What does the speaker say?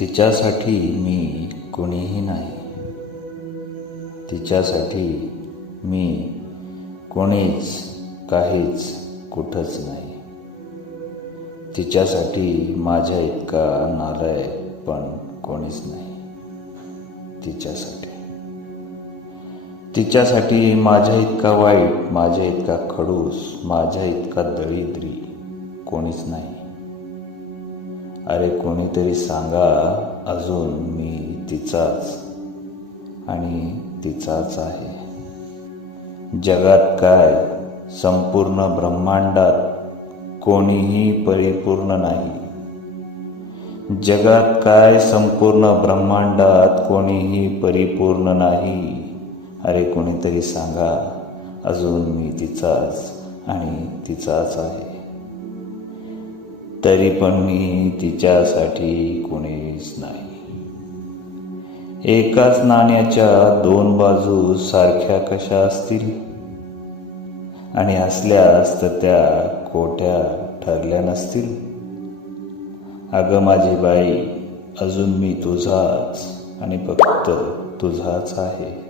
तिच्यासाठी मी कुणीही नाही. तिच्यासाठी मी कोणीच, काहीच, कुठंच नाही. तिच्यासाठी माझ्या इतका नालायक पण कोणीच नाही. तिच्यासाठी माझ्या इतका वाईट, माझ्या इतका खडूस, माझ्या इतका दरिद्री कोणीच नाही. अरे कोणीतरी सांगा, अजून मी तिचाच आणि तिचाच आहे. जगात काय, संपूर्ण ब्रह्मांडात कोणीही परिपूर्ण नाही. जगात काय, संपूर्ण ब्रह्मांडात कोणीही परिपूर्ण नाही. अरे कोणीतरी सांगा, अजून मी तिचाच आणि तिचाच आहे. तरी पण मी तिच्यासाठी कोणीच नाही. एकाच नाण्याच्या दोन बाजू सारख्या कशा असतील, आणि असल्यास तर त्या खोट्या ठरल्या नसतील. अगं माझी बाई, अजून मी तुझाच आणि फक्त तुझाच आहे.